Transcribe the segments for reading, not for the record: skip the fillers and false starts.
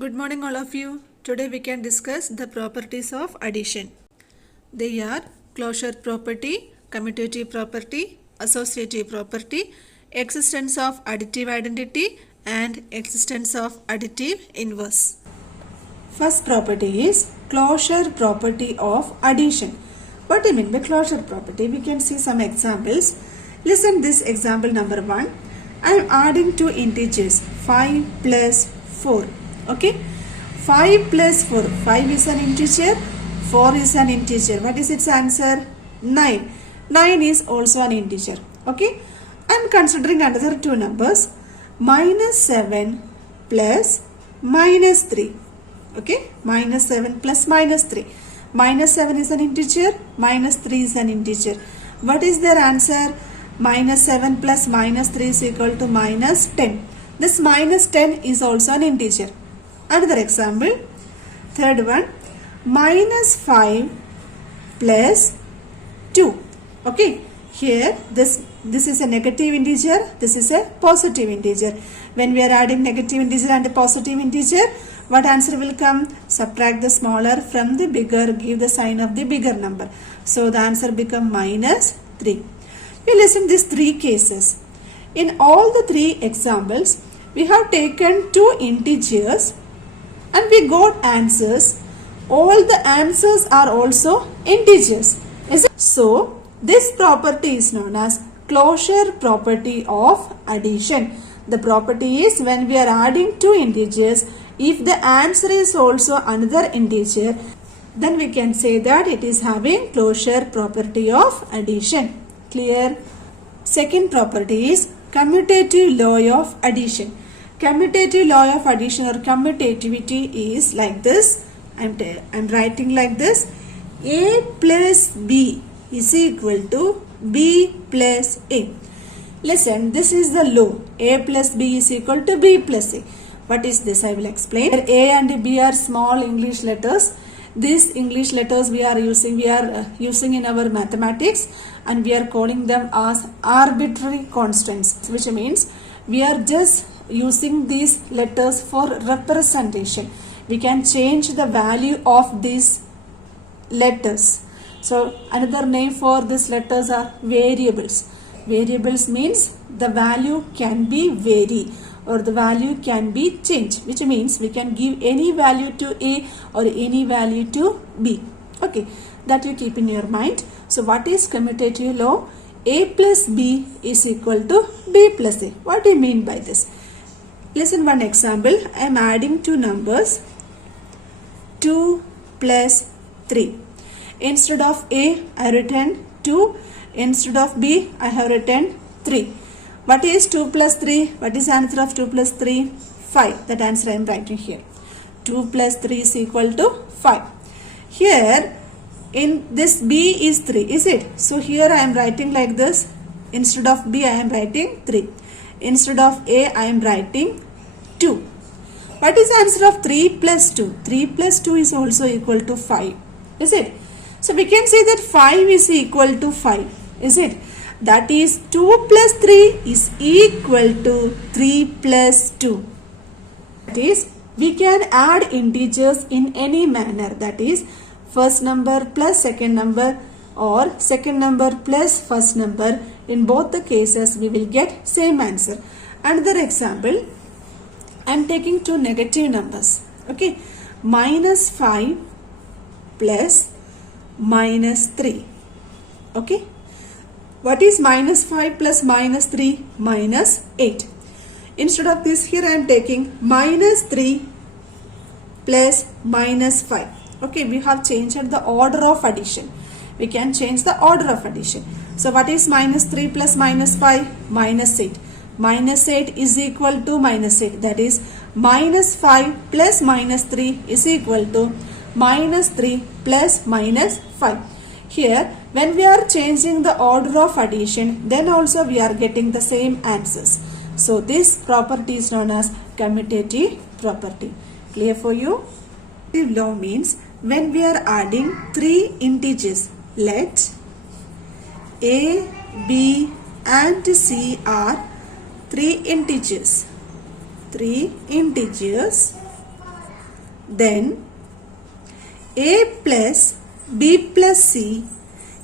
Good morning all of you. Today we can discuss the properties of addition. They are closure property, commutative property, associative property, existence of additive identity and existence of additive inverse. First property is closure property of addition. What do you mean by closure property? We can see some examples. Listen this example number 1. I am adding two integers 5 plus 4. Okay, 5 plus 4. 5 is an integer, 4 is an integer. What is its answer? 9. 9 is also an integer. Okay, I am considering another two numbers minus 7 plus minus 3. Okay, minus 7 plus minus 3. Minus 7 is an integer, minus 3 is an integer. What is their answer? Minus 7 plus minus 3 is equal to minus 10. This minus 10 is also an integer. Another example, third one, minus 5 plus 2. Okay, here this is a negative integer, this is a positive integer. When we are adding negative integer and a positive integer, what answer will come? Subtract the smaller from the bigger, give the sign of the bigger number. So the answer become minus 3. You listen these three cases. In all the three examples, we have taken two integers and we got answers. All the answers are also integers. So this property is known as closure property of addition. The property is when we are adding two integers, if the answer is also another integer, then we can say that it is having closure property of addition. Clear? Second property is commutative law of addition. Commutative law of addition or commutativity is like this. I'm writing like this. A plus B is equal to B plus A. Listen, this is the law. A plus B is equal to B plus A. What is this? I will explain. A and B are small English letters. These English letters we are using in our mathematics, and we are calling them as arbitrary constants, which means we are just using these letters for representation. We can change the value of these letters. So another name for these letters are variables. Variables means the value can be vary or the value can be changed, which means we can give any value to A or any value to B. Okay, that you keep in your mind. So what is commutative law? A plus B is equal to B plus A. What do you mean by this? Listen one example. I am adding two numbers 2 plus 3. Instead of A, I have written 2. Instead of B, I have written 3. What is 2 plus 3? What is answer of 2 plus 3? 5. That answer I am writing here. 2 plus 3 is equal to 5. Here, in this B is 3, is it? So here I am writing like this. Instead of B, I am writing 3. Instead of A, I am writing 2. What is answer of 3 plus 2? 3 plus 2 is also equal to 5. Is it? So we can say that 5 is equal to 5. Is it? That is 2 plus 3 is equal to 3 plus 2. That is, we can add integers in any manner. That is, first number plus second number or second number plus first number. In both the cases, we will get same answer. Another example, I am taking two negative numbers. Okay, minus 5 plus minus 3. Okay, what is minus 5 plus minus 3? Minus 8. Instead of this, here I am taking minus 3 plus minus 5. Okay, we have changed the order of addition. We can change the order of addition. So what is minus 3 plus minus 5? Minus 8. Minus 8 is equal to minus 8. That is, minus 5 plus minus 3 is equal to minus 3 plus minus 5. Here, when we are changing the order of addition, then also we are getting the same answers. So this property is known as commutative property. Clear for you? Commutative law means when we are adding three integers, let A, B and C are three integers. then a plus b plus c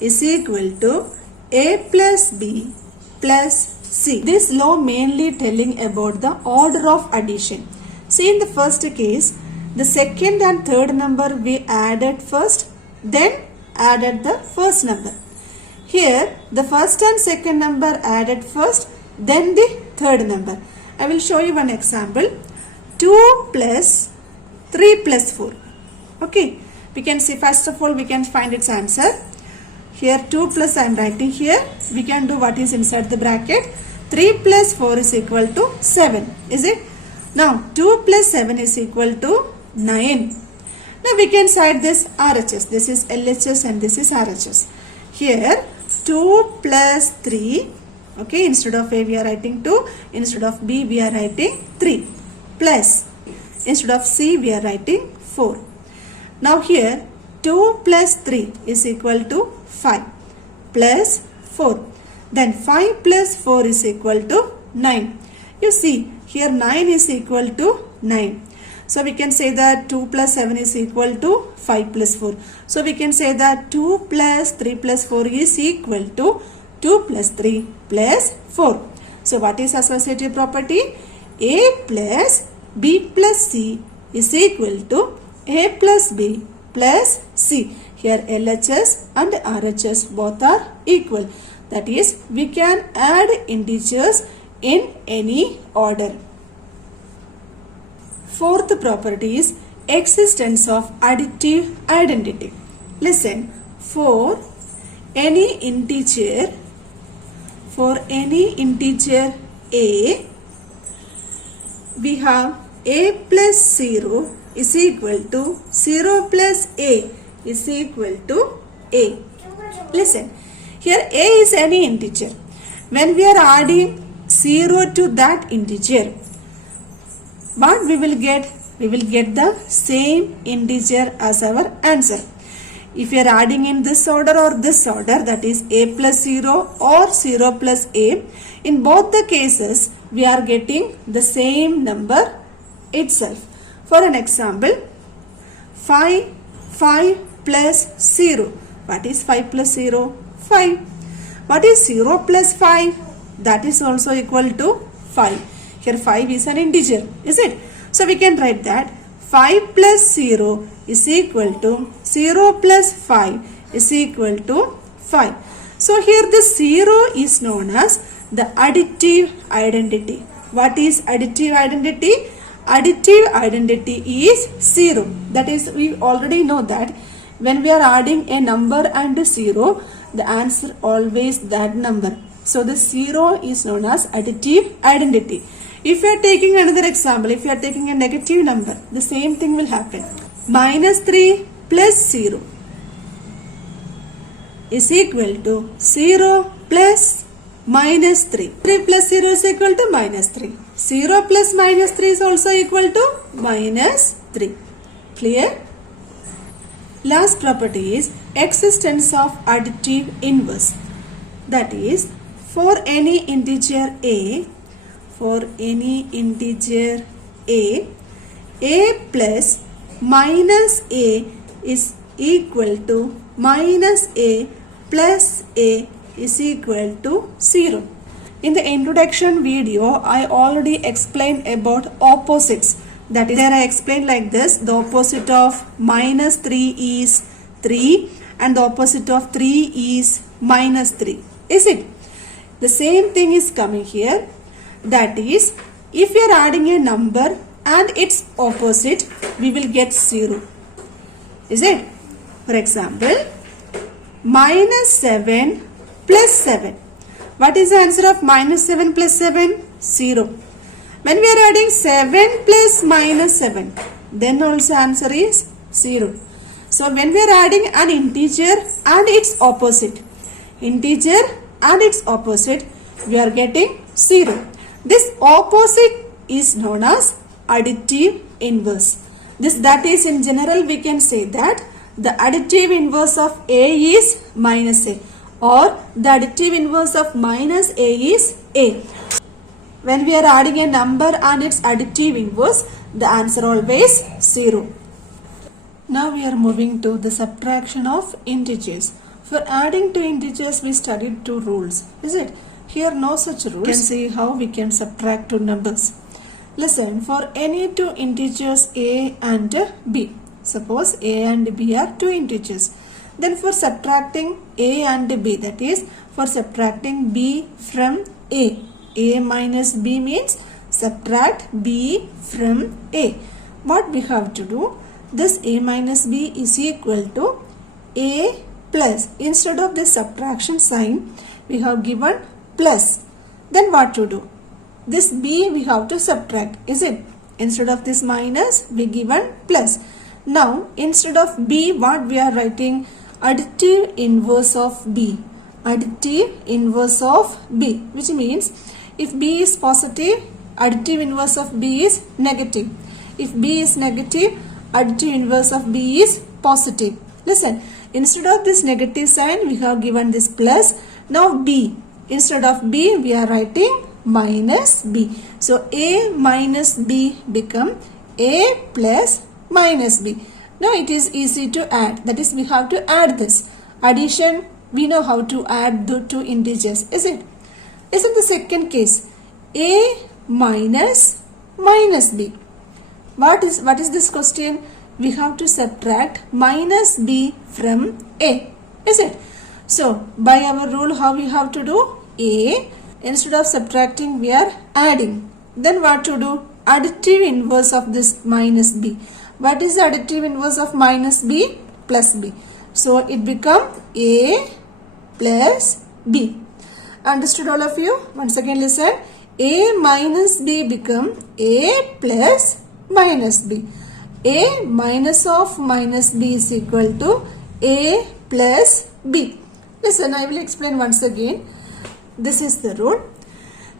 is equal to a plus b plus c. This law mainly telling about the order of addition. See, in the first case, the second and third number we added first, then added the first number. Here, the first and second number added first, then the third number. I will show you one example. 2 plus 3 plus 4. Okay, we can see, first of all we can find its answer. Here 2 plus I am writing here. We can do what is inside the bracket. 3 plus 4 is equal to 7. Is it? Now 2 plus 7 is equal to 9. Now we can cite this RHS. This is LHS and this is RHS. Here 2 plus 3. Okay, instead of A we are writing 2. Instead of B we are writing 3. Plus, instead of C we are writing 4. Now here 2 plus 3 is equal to 5 plus 4. Then 5 plus 4 is equal to 9. You see, here 9 is equal to 9. So we can say that 2 plus 7 is equal to 5 plus 4. So we can say that 2 plus 3 plus 4 is equal to 2 plus 3 plus 4. So what is associative property? A plus B plus C is equal to A plus B plus C. Here LHS and RHS both are equal. That is, we can add integers in any order. Fourth property is existence of additive identity. Listen, for any integer A, we have A plus 0 is equal to 0 plus A is equal to A. Listen, here A is any integer. When we are adding 0 to that integer, what we will get? We will get the same integer as our answer. If we are adding in this order or this order, that is A plus 0 or 0 plus A, in both the cases, we are getting the same number itself. For an example, 5 plus 0. What is 5 plus 0? 5. What is 0 plus 5? That is also equal to 5. Here 5 is an integer, is it? So we can write that 5 plus 0 is equal to 0 plus 5 is equal to 5. So here the 0 is known as the additive identity. What is additive identity? Additive identity is 0. That is, we already know that when we are adding a number and a 0, the answer always that number. So the 0 is known as additive identity. If you are taking another example, if you are taking a negative number, the same thing will happen. Minus 3 plus 0 is equal to 0 plus minus 3. 3 plus 0 is equal to minus 3. 0 plus minus 3 is also equal to minus 3. Clear? Last property is existence of additive inverse. That is, for any integer A plus minus A is equal to minus A plus A is equal to 0. In the introduction video, I already explained about opposites. That is, there I explained like this: the opposite of minus 3 is 3 and the opposite of 3 is minus 3. Is it? The same thing is coming here. That is, if we are adding a number and its opposite, we will get 0. Is it? For example, minus 7 plus 7. What is the answer of minus 7 plus 7? 0. When we are adding 7 plus minus 7, then also answer is 0. So when we are adding an integer and its opposite, we are getting 0. This opposite is known as additive inverse. That is, in general we can say that the additive inverse of A is minus A, or the additive inverse of minus A is A. When we are adding a number and its additive inverse, the answer always 0. Now we are moving to the subtraction of integers. For adding two integers, we studied two rules. Is it? Here no such rules. You can see how we can subtract two numbers. Listen, for any two integers A and B. Suppose A and B are two integers. Then for subtracting A and B, that is for subtracting B from A minus B means subtract B from A. What we have to do? This A minus B is equal to A plus. Instead of this subtraction sign, we have given plus. Then what to do? This B we have to subtract, is it? Instead of this minus, we given plus. Now, instead of B, what we are writing? Additive inverse of B. Additive inverse of B, which means if B is positive, additive inverse of B is negative. If B is negative, additive inverse of B is positive. Listen, instead of this negative sign, we have given this plus. Now B, instead of B, we are writing minus B. So A minus B become A plus minus B. Now it is easy to add. That is, we have to add this. Addition, we know how to add the two integers, is it? Is it the second case? A minus B. What is this question? We have to subtract minus B from A, is it? So by our rule, how we have to do? A, instead of subtracting, we are adding. Then what to do? Additive inverse of this minus B. What is the additive inverse of minus B? Plus B. So it become A plus B. Understood all of you? Once again listen. A minus B become A plus minus B. A minus of minus B is equal to A plus B. Listen, I will explain once again. This is the rule.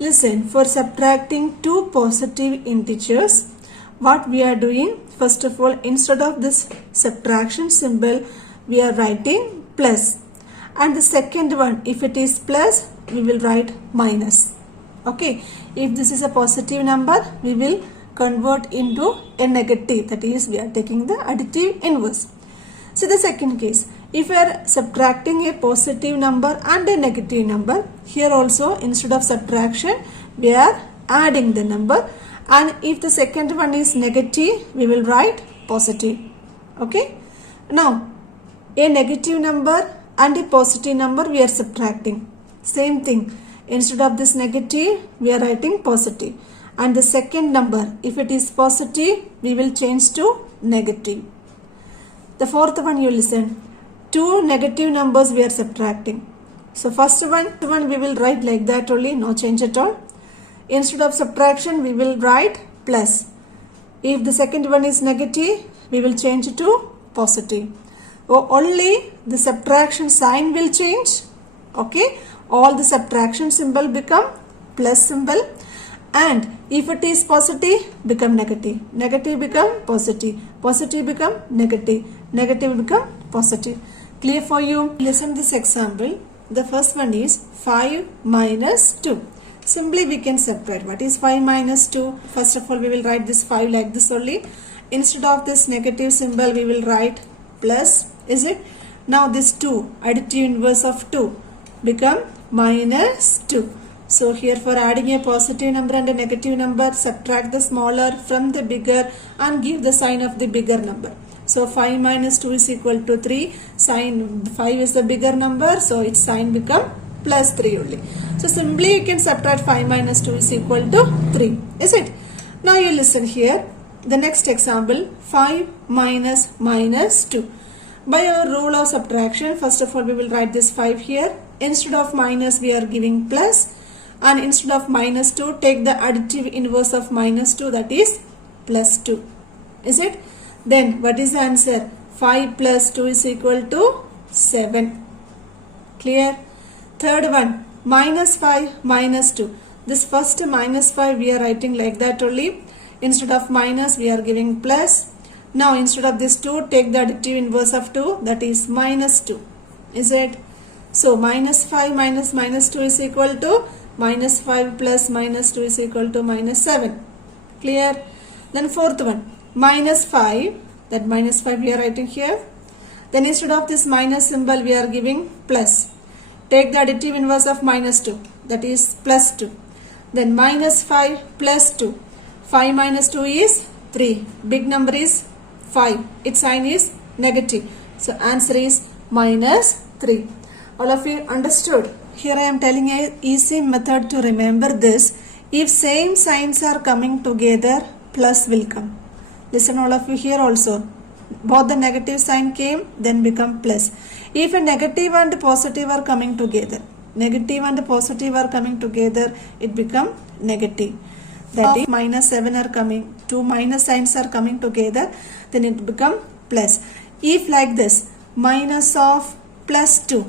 Listen, for subtracting two positive integers, what we are doing? First of all, instead of this subtraction symbol, we are writing plus. And the second one, if it is plus, we will write minus. Okay. If this is a positive number, we will convert into a negative. That is, we are taking the additive inverse. So the second case, if we are subtracting a positive number and a negative number, here also instead of subtraction, we are adding the number. And if the second one is negative, we will write positive. Okay. Now, a negative number and a positive number we are subtracting. Same thing. Instead of this negative, we are writing positive. And the second number, if it is positive, we will change to negative. The fourth one, you listen. Two negative numbers we are subtracting. So first one we will write like that only, no change at all. Instead of subtraction, we will write plus. If the second one is negative, we will change it to positive. So only the subtraction sign will change. Okay. All the subtraction symbol become plus symbol. And if it is positive, become negative. Negative become positive. Positive become negative. Negative become positive. Clear for you? Listen this example. The first one is 5 minus 2. Simply we can separate. What is 5 minus 2? First of all, we will write this 5 like this only. Instead of this negative symbol, we will write plus. Is it? Now this 2, additive inverse of 2, become minus 2. So here for adding a positive number and a negative number, subtract the smaller from the bigger and give the sign of the bigger number. So 5 minus 2 is equal to 3. Sign 5 is the bigger number, so its sign become plus 3 only. So simply you can subtract 5 minus 2 is equal to 3. Is it? Now you listen here. The next example, 5 minus 2. By our rule of subtraction, first of all we will write this 5 here. Instead of minus, we are giving plus. And instead of minus 2, take the additive inverse of minus 2, that is plus 2. Is it? Then what is the answer? 5 plus 2 is equal to 7. Clear? Third one, minus 5 minus 2. This first minus 5 we are writing like that only. Instead of minus, we are giving plus. Now instead of this 2, take the additive inverse of 2, that is minus 2. Is it? So minus 5 minus minus 2 is equal to minus 5 plus minus 2 is equal to minus 7. Clear? Then fourth one, minus 5, that minus 5 we are writing here. Then instead of this minus symbol we are giving plus. Take the additive inverse of minus 2, that is plus 2. Then minus 5 plus 2. 5 minus 2 is 3. Big number is 5. Its sign is negative. So answer is minus 3. All of you understood? Here I am telling a easy method to remember this. If same signs are coming together, plus will come. Listen all of you here also. Both the negative sign came, then become plus. If a negative and positive are coming together, negative and positive are coming together, it become negative. That is minus 7 are coming, two minus signs are coming together, then it become plus. If like this, minus of plus 2,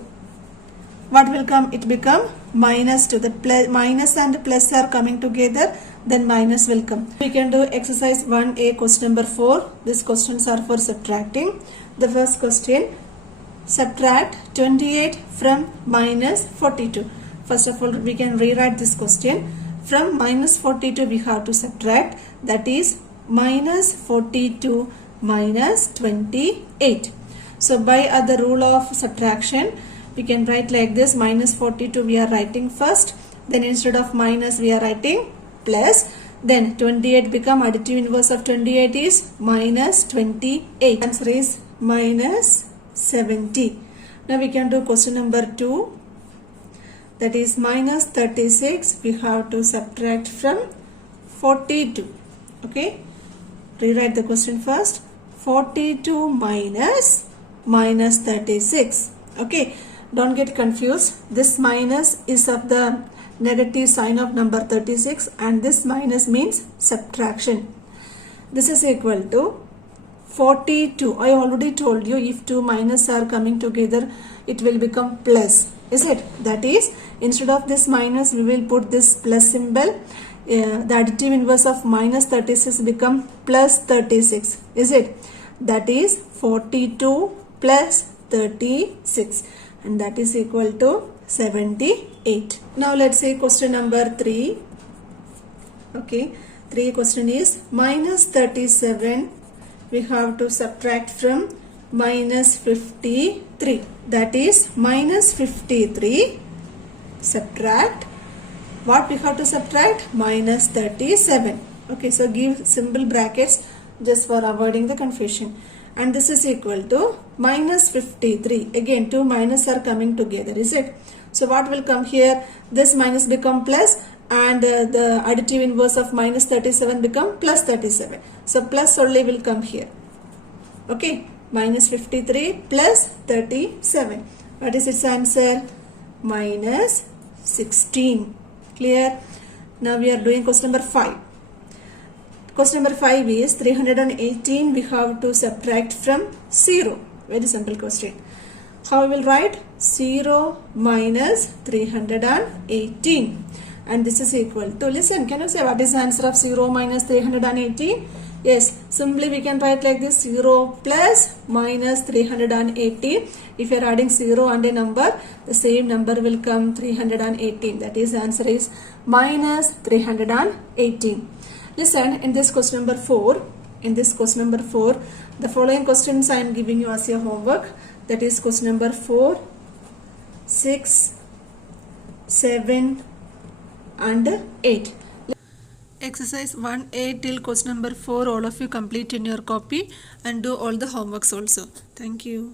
what will come? It become minus 2. The plus, minus and plus are coming together, then minus will come. We can do exercise 1A question number 4. These questions are for subtracting. The first question, subtract 28 from minus 42. First of all, we can rewrite this question. From minus 42 we have to subtract, that is minus 42 minus 28. So by the rule of subtraction, we can write like this. Minus 42 we are writing first, then instead of minus we are writing plus, then 28 become additive inverse of 28 is minus 28. Answer is minus 70. Now we can do question number 2, that is minus 36 we have to subtract from 42. Okay, rewrite the question first. 42 minus 36. Okay, don't get confused. This minus is of the negative sign of number 36 and this minus means subtraction. This is equal to 42. I already told you if two minus are coming together, it will become plus. Is it? That is, instead of this minus we will put this plus symbol. The additive inverse of minus 36 become plus 36. Is it? That is 42 plus 36. And that is equal to 78. Now let's say question number 3. Okay, 3 question is minus 37 we have to subtract from minus 53. That is minus 53 subtract, what we have to subtract? Minus 37. Okay, so give symbol brackets just for avoiding the confusion. And this is equal to minus 53. Again, two minus are coming together, is it? So what will come here? This minus become plus and the additive inverse of minus 37 become plus 37. So plus only will come here. Okay, minus 53 plus 37. What is its answer? Minus 16. Clear? Now we are doing question number 5. Question number 5 is 318 we have to subtract from 0. Very simple question. How we will write? 0 minus 318. And this is equal to, listen, can you say what is the answer of 0 minus 318? Yes, simply we can write like this: 0 plus minus 318. If you are adding 0 and a number, the same number will come 318. That is, answer is minus 318. Listen, in this question number 4, the following questions I am giving you as your homework. That is question number 4, 6, 7 and 8. Exercise 1A till question number 4 all of you complete in your copy and do all the homeworks also. Thank you.